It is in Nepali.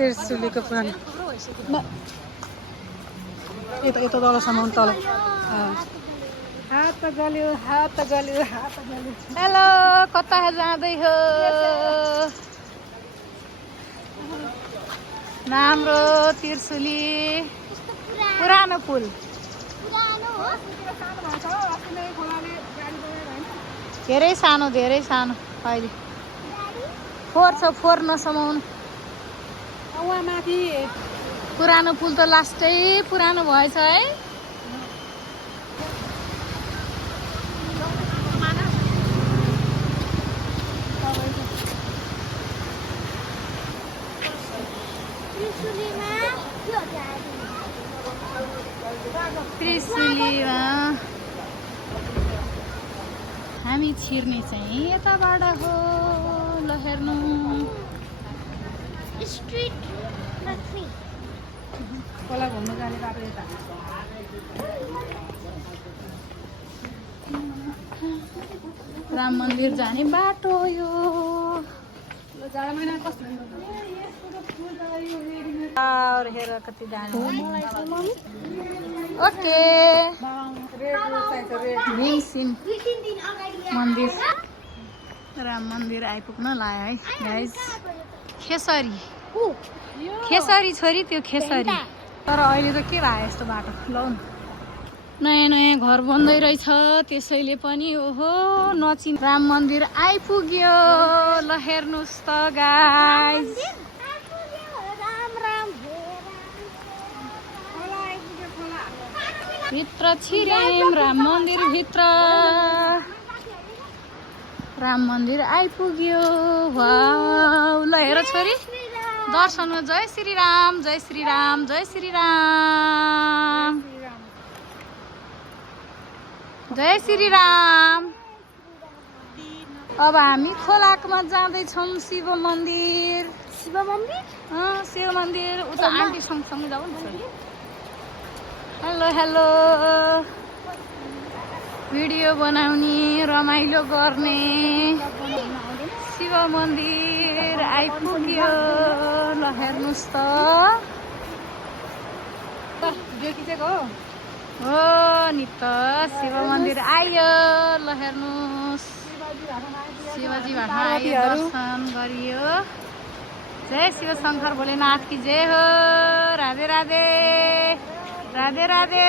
त्रिशुलीको पुरानो यता तलसम्म तल हात गल्यो हेलो कता जाँदै हो हाम्रो त्रिशुली पुरानो पुल धेरै सानो अहिले फोहोर नसमाउनु वहाँ माथि पुरानो पुल त लास्टै पुरानो भएछ है त्रिशुलीमा हामी छिर्ने चाहिँ यताबाट हो ल हेर्नु स्ट्रीट खोला घुम्नु जाने बाटो यता राम मन्दिर जाने बाटो यो जाडो महिना कस्तो हेर कति दामी ओके भीमसिंह मन्दिर राम मन्दिर आइपुग्न लाग्यो है गाइज खेसरी छोरी त्यो खेसरी तर अहिले त के भयो यस्तो बाटो लौ नयाँ घर बन्दै रहेछ त्यसैले पनि ओहो नचिन राम मन्दिर आइपुग्यो ल हेर्नुहोस् त गाइज भित्र छिर्यौं राम मन्दिर भित्र राम मन्दिर आइपुग्यो वाउ ल हेर छोरी दर्शनमा जय श्री राम जय श्री राम जय श्री राम जय श्री राम अब हामी खोलाकमा जाँदैछौँ शिव मन्दिर उता आन्टी सँगसँगै जाऊ नि छोरी हेलो भिडियो बनाउने रमाइलो गर्ने शिव मन्दिर आइपुग्यो ल हेर्नुहोस् त हो नि त शिव मन्दिर आयो ल हेर्नुहोस् शिवजी भाटा आयो दर्शन गरियो जय शिव शङ्कर भोलेनाथ की जय हो राधे राधे राधे राधे